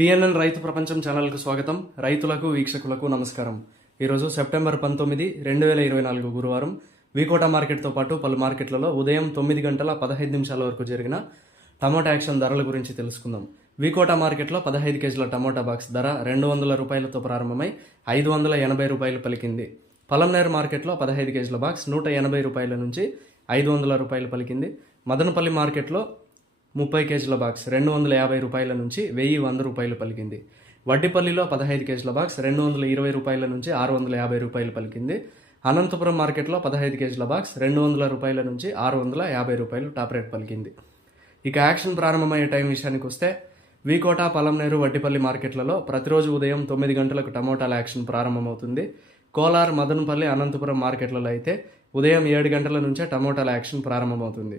PNN రైతు ప్రపంచం ఛానల్కు స్వాగతం రైతులకు వీక్షకులకు నమస్కారం ఈరోజు సెప్టెంబర్ పంతొమ్మిది రెండు వేల ఇరవై నాలుగు గురువారం వికోట మార్కెట్తో పాటు పలు మార్కెట్లలో ఉదయం తొమ్మిది గంటల పదహైదు నిమిషాల వరకు జరిగిన టమోటా యాక్షన్ ధరల గురించి తెలుసుకుందాం వికోట మార్కెట్లో పదహైదు కేజీల టమోటా బాక్స్ ధర రెండు వందల రూపాయలతో ప్రారంభమై ఐదు వందల ఎనభై రూపాయలు పలికింది పలంనేరు మార్కెట్లో పదహైదు కేజీల బాక్స్ నూట ఎనభై రూపాయల నుంచి ఐదు వందల రూపాయలు పలికింది మదనపల్లి మార్కెట్లో ముప్పై కేజీల బాక్స్ రెండు వందల యాభై రూపాయల నుంచి వెయ్యి వంద రూపాయలు పలికింది వడ్డిపల్లిలో పదహైదు కేజీల బాక్స్ రెండు వందల ఇరవై రూపాయల నుంచి ఆరు వందల యాభై రూపాయలు పలికింది అనంతపురం మార్కెట్లో పదహైదు కేజీల బాక్స్ రెండు వందల రూపాయల నుంచి ఆరు వందల యాభై రూపాయలు టాప్ రేట్ పలికింది ఇక యాక్షన్ ప్రారంభమయ్యే టైం విషయానికి వస్తే వీకోట పలంనేరు వడ్డిపల్లి మార్కెట్లలో ప్రతిరోజు ఉదయం తొమ్మిది గంటలకు టమోటాల యాక్షన్ ప్రారంభమవుతుంది కోలార్ మదనపల్లి అనంతపురం మార్కెట్లలో అయితే ఉదయం ఏడు గంటల నుంచే టమోటాల యాక్షన్ ప్రారంభమవుతుంది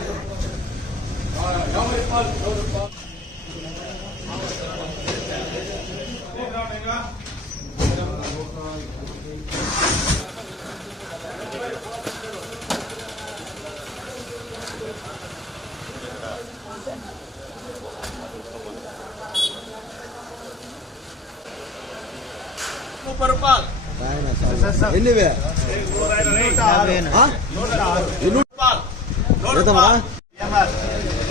రూపాయలు ఎన్నివే నూట రూపాయలు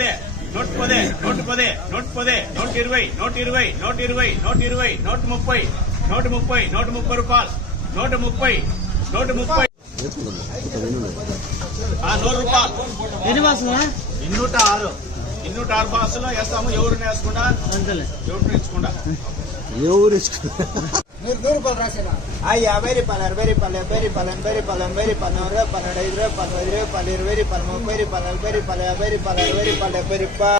పోదే నోట్ పోదే నోట్ పోదే నోట్ పోదే నోట్ ఇరవై నోట్ ఇరవై నోట్ ఇరవై నోట్ ఇరవై నోట్ ముప్పై నోట్ ముప్పై నోట్ ముప్పై రూపాయలు నోట్ ముప్పై నోట్ ముప్పై ఆ నూరు రూపాయలు ఎన్ని ఎన్నూట ఆరు ఇన్ను టార్ బాక్సులో వేస్తాము ఎవరు వేసుకుంటా ఎవరు ఇచ్చుకుంటా ఎవరు నూరు రూపాయలు రాసేనా యాభై రూపాయలు అరవై రూపాయలు డెబ్బై రూపాయలు ఎనభై రూపాయలు ఎనభై రూపాయలు నూరు రూపాయలు ఐదు రూపాయలు ఐదు రూపాయలు ఇరవై రూపాయలు ముప్పై రూపాయలు నలభై రూపాయలు యాభై రూపాయలు అరవై రూపాయలు డెబ్బై రూపాయలు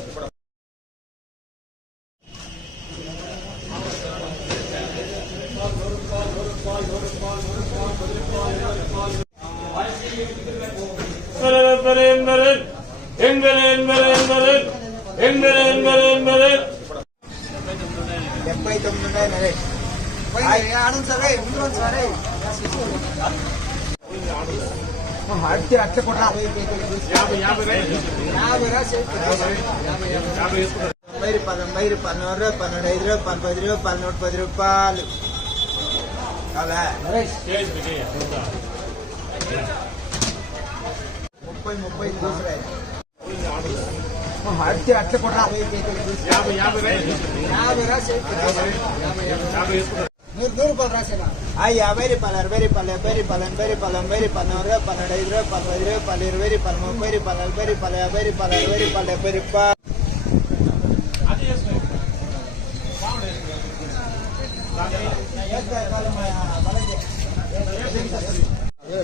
என்பது என்பது என்பது என்பது என்பது என்பது డెబ్బై తొమ్మిది ఉన్నాయి మరి ఆనంద్ సరే ముందు సరే అడిగి అచ్చ కూడా యాభై రూపాయలు తొంభై రూపాయలు పన్నెండు రూపాయలు పన్నెండు ఐదు రూపాయలు పది రూపాయలు నూట పది రూపాయలు ముప్పై ముప్పై కూసురాయి అట్టి అట్ట కూడా యాభై యాభై యాభై రాసి నూరు నూరు రూపాయలు రాసేనా ఆ యాభై రూపాయలు అరవై రూపాయలు డెబ్బై రూపాయలు ఎనభై రూపాయలు ఎనభై రూపాయలు నూరు రూపాయలు పన్నెండు ఐదు రూపాయలు పది రూపాయలు ఇరవై రూపాయలు ముప్పై రూపాయలు నలభై రూపాయలు యాభై రూపాయలు అరవై రూపాయలు డెబ్బై రూపాయలు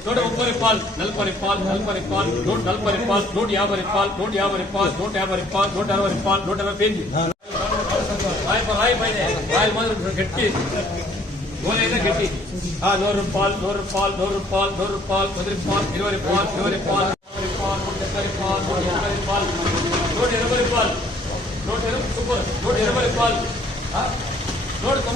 నూట ముప్పై రూపాయలు నలభై రూపాయలు నలభై రూపాయలు నూట నలభై రూపాయలు నూట యాభై రూపాయలు నూట యాభై రూపాయలు నూట యాభై రూపాయలు నూట అరవై రూపాయలు నూట అరవై పేజీ రాయి రాయి పైన రాయి మాత్రం గట్టి గోలైనా గట్టి ఆ నూరు రూపాయలు నూరు రూపాయలు నూరు రూపాయలు నూరు రూపాయలు పది రూపాయలు ఇరవై రూపాయలు ఇరవై రూపాయలు ముప్పై రూపాయలు నూట డెబ్బై రూపాయలు నూట ఎనభై రూపాయలు నూట ఎనభై రూపాయలు